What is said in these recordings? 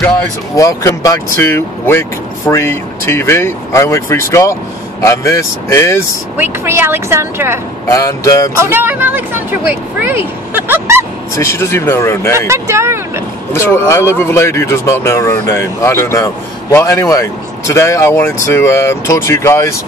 guys, welcome back to Wick Free TV. I'm Wick Free Scott, and this is Wick Free Alexandra. And oh no, I'm Alexandra Wick Free. See, she doesn't even know her own name. I don't. I live with a lady who does not know her own name. I don't know. Well, anyway, today I wanted to talk to you guys.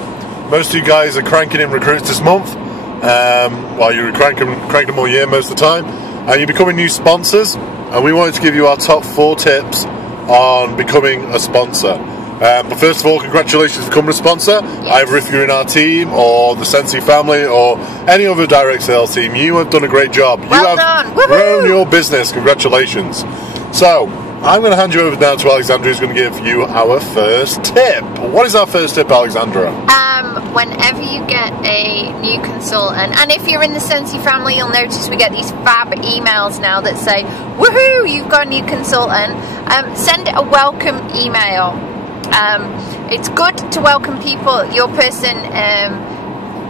Most of you guys are cranking in recruits this month. Well, you're cranking them all year most of the time, and you're becoming new sponsors. And we wanted to give you our top 4 tips on becoming a sponsor. But first of all, congratulations for becoming a sponsor. Yes. Either if you're in our team or the Scentsy family or any other direct sales team, you have done a great job. Well you have done. grown your business. Congratulations. So, I'm going to hand you over now to Alexandra, who's going to give you our first tip. What is our first tip, Alexandra? Whenever you get a new consultant, and if you're in the Scentsy family, you'll notice we get these fab emails now that say, woohoo, you've got a new consultant. Send a welcome email. It's good to welcome people, your person,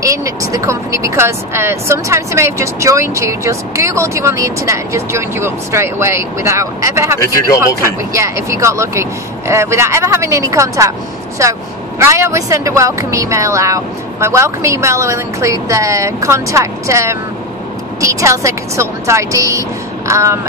into the company, because sometimes they may have just joined you, just googled you on the internet and just joined you up straight away without ever having any contact with, if you got lucky, without ever having any contact. So I always send a welcome email out. My welcome email will include their contact details, their consultant ID.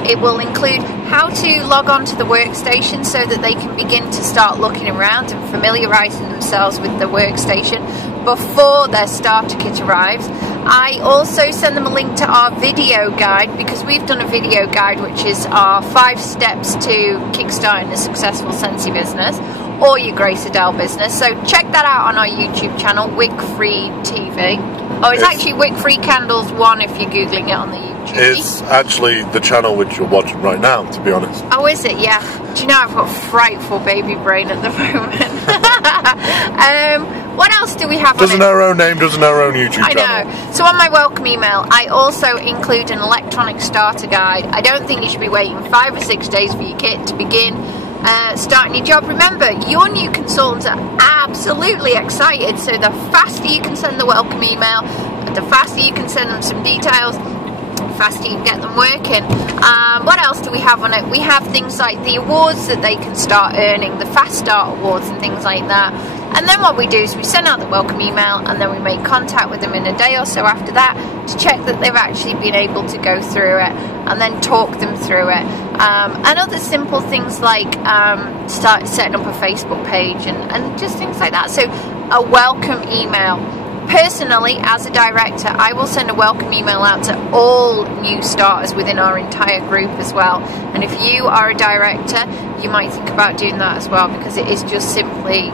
It will include how to log on to the workstation so that they can begin to start looking around and familiarising themselves with the workstation before their starter kit arrives. I also send them a link to our video guide, because we've done a video guide which is our 5 steps to kickstarting a successful Scentsy business or your Grace Adele business. So check that out on our YouTube channel, Wick Free TV. Oh, it's actually Wick Free Candles 1 if you're googling it on the YouTube. It's actually the channel which you're watching right now, to be honest. Oh, is it? Yeah. Do you know, I've got frightful baby brain at the moment. What else do we have doesn't know her own name, doesn't know her own YouTube channel. I know. So on my welcome email, I also include an electronic starter guide. I don't think you should be waiting 5 or 6 days for your kit to begin starting your job. Remember, your new consultants are absolutely excited, so the faster you can send the welcome email, the faster you can send them some details, the faster you can get them working. What else do we have on it? We have things like the awards that they can start earning, the Fast Start Awards and things like that. And then what we do is we send out the welcome email, and then we make contact with them in a day or so after that to check that they've actually been able to go through it, and then talk them through it. And other simple things like start setting up a Facebook page and just things like that. So a welcome email. Personally, as a director, I will send a welcome email out to all new starters within our entire group as well. And if you are a director, you might think about doing that as well, because it is just simply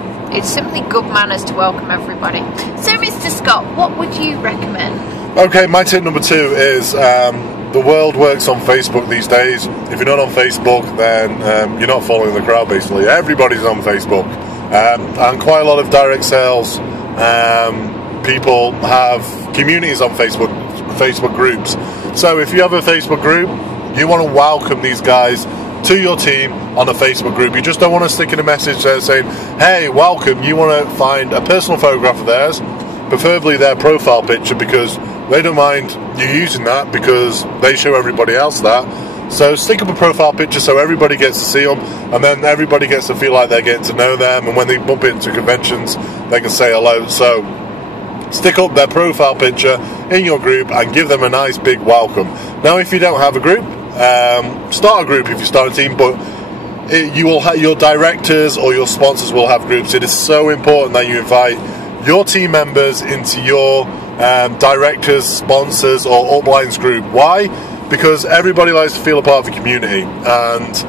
good manners to welcome everybody. So, Mr. Scott, what would you recommend? Okay, my tip number 2 is the world works on Facebook these days. If you're not on Facebook, then you're not following the crowd, basically. Everybody's on Facebook. And quite a lot of direct sales people have communities on Facebook groups. So if you have a Facebook group, you want to welcome these guys to your team on a Facebook group. You just don't want to stick in a message there saying, hey, welcome. You want to find a personal photograph of theirs, preferably their profile picture, because they don't mind you using that, because they show everybody else that. So stick up a profile picture so everybody gets to see them, and then everybody gets to feel like they're getting to know them, and when they bump into conventions, they can say hello. So stick up their profile picture in your group and give them a nice big welcome. Now, if you don't have a group, start a group if you start a team, but you will have your directors or your sponsors will have groups. It is so important that you invite your team members into your directors, sponsors, or uplines group. Why? Because everybody likes to feel a part of the community, and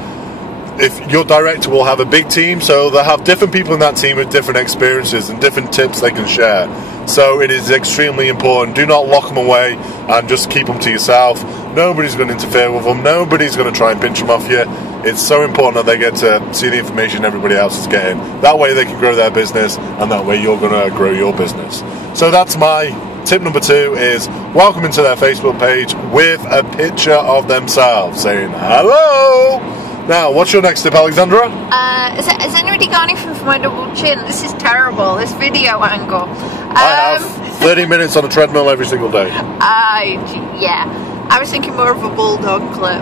if your director will have a big team, so they'll have different people in that team with different experiences and different tips they can share. So it is extremely important. Do not lock them away and just keep them to yourself. Nobody's going to interfere with them. Nobody's going to try and pinch them off you. It's so important that they get to see the information everybody else is getting. That way they can grow their business, and that way you're going to grow your business. So that's my tip number 2, is welcome into their Facebook page with a picture of themselves saying hello. Now, what's your next tip, Alexandra? Has anybody got anything for my double chin? This is terrible, this video angle. I have 30 minutes on a treadmill every single day. Yeah. I was thinking more of a bulldog clip.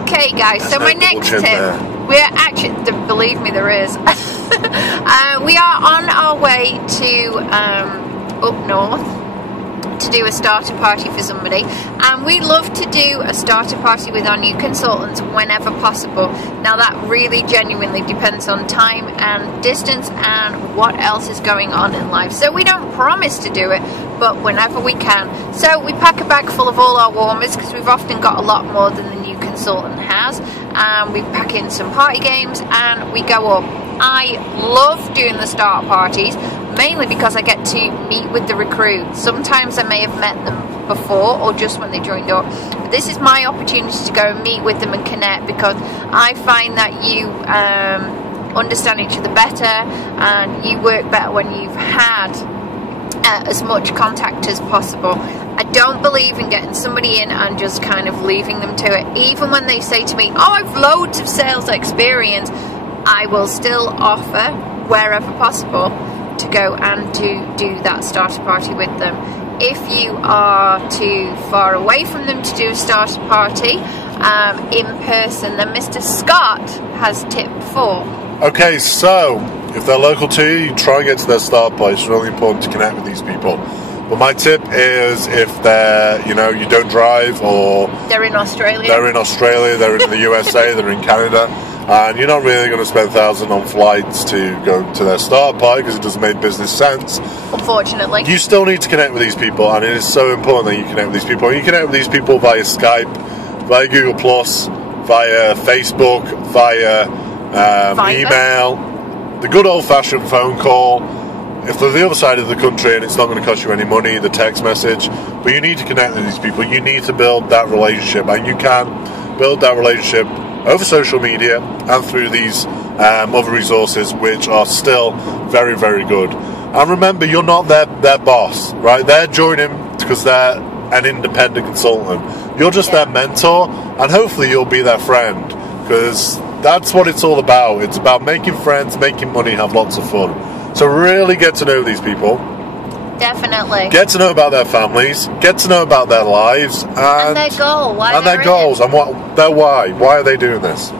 Okay, guys, so my next tip. We're actually, believe me, there is. We are on our way to up north to do a starter party for somebody, and we love to do a starter party with our new consultants whenever possible. Now that really genuinely depends on time and distance and what else is going on in life, so we don't promise to do it, but whenever we can. So we pack a bag full of all our warmers, because we've often got a lot more than the new consultant has, and we pack in some party games and we go up. I love doing the start parties, mainly because I get to meet with the recruits. Sometimes I may have met them before or just when they joined up, but this is my opportunity to go and meet with them and connect, because I find that you understand each other better and you work better when you've had as much contact as possible. I don't believe in getting somebody in and just kind of leaving them to it. Even when they say to me, oh, I've loads of sales experience, I will still offer, wherever possible, to go and to do that starter party with them. If you are too far away from them to do a starter party in person, then Mr. Scott has tip 4. Okay, so if they're local to you, try and get to their start place. It's really important to connect with these people. But my tip is, if they're, you know, you don't drive, or they're in Australia, they're in the USA, they're in Canada, and you're not really going to spend thousands on flights to go to their start party because it doesn't make business sense. Unfortunately, you still need to connect with these people, and it is so important that you connect with these people. You connect with these people via Skype, via Google Plus, via Facebook, via email, the good old-fashioned phone call. If they're the other side of the country and it's not going to cost you any money, the text message, but you need to connect with these people. You need to build that relationship, and you can build that relationship over social media and through these other resources, which are still very, very good. And remember, you're not their boss, right? They're joining because they're an independent consultant. You're just their mentor, and hopefully you'll be their friend, because that's what it's all about. It's about making friends, making money, have lots of fun. So really get to know these people. Definitely. Get to know about their families. Get to know about their lives and their goal. And their goals and what their why. Why are they doing this?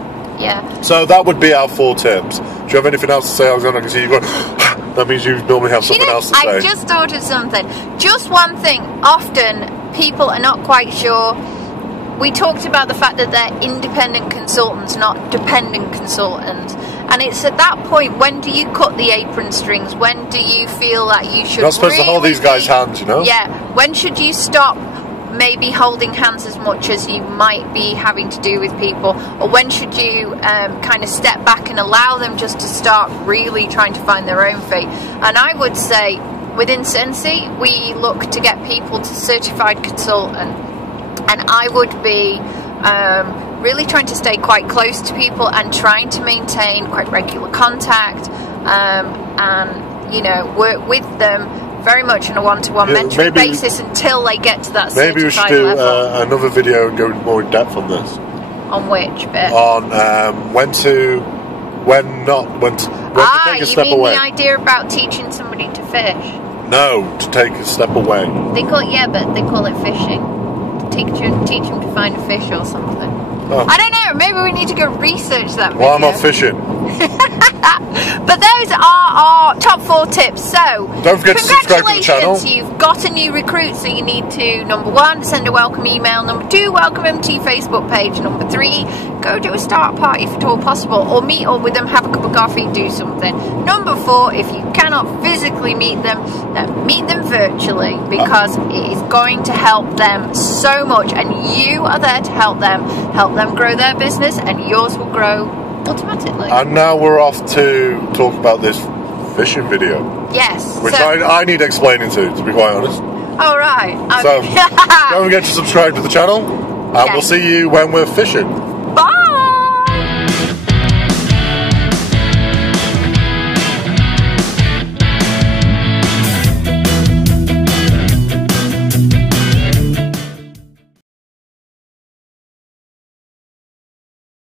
Yeah. So that would be our 4 tips. Do you have anything else to say, Alexander? I can see you going. That means you normally have something else to say. I just thought of something. Just one thing. Often people are not quite sure. We talked about the fact that they're independent consultants, not dependent consultants. And it's at that point, when do you cut the apron strings? When do you feel that you should... You're not supposed to hold these guys' hands, you know? Yeah. When should you stop maybe holding hands as much as you might be having to do with people? Or when should you kind of step back and allow them just to start really trying to find their own feet? And I would say, within Scentsy, we look to get people to certified consultant. And I would be really trying to stay quite close to people and trying to maintain quite regular contact and, you know, work with them very much on a one-to-one mentoring basis until they get to that certified level. Maybe we should do another video and go more in depth on this. On which bit? On when to take a step away. You mean the idea about teaching somebody to fish? No, to take a step away. They call it fishing. Teach them to find a fish or something. Oh. I don't know, maybe we need to go research that video. Well, I'm not fishing. But those are our top 4 tips. So, don't forget to subscribe to the channel. You've got a new recruit, so you need to, number 1, send a welcome email. Number 2, welcome them to your Facebook page. Number 3, go do a start party if at all possible, or meet up with them, have a cup of coffee, do something. Number 4, if you cannot physically meet them, then meet them virtually, because it is going to help them so much, and you are there to help them grow their business, and yours will grow automatically. And now we're off to talk about this fishing video. Yes. Which I need explaining to be quite honest. All right. Okay. So don't forget to subscribe to the channel, and we'll see you when we're fishing.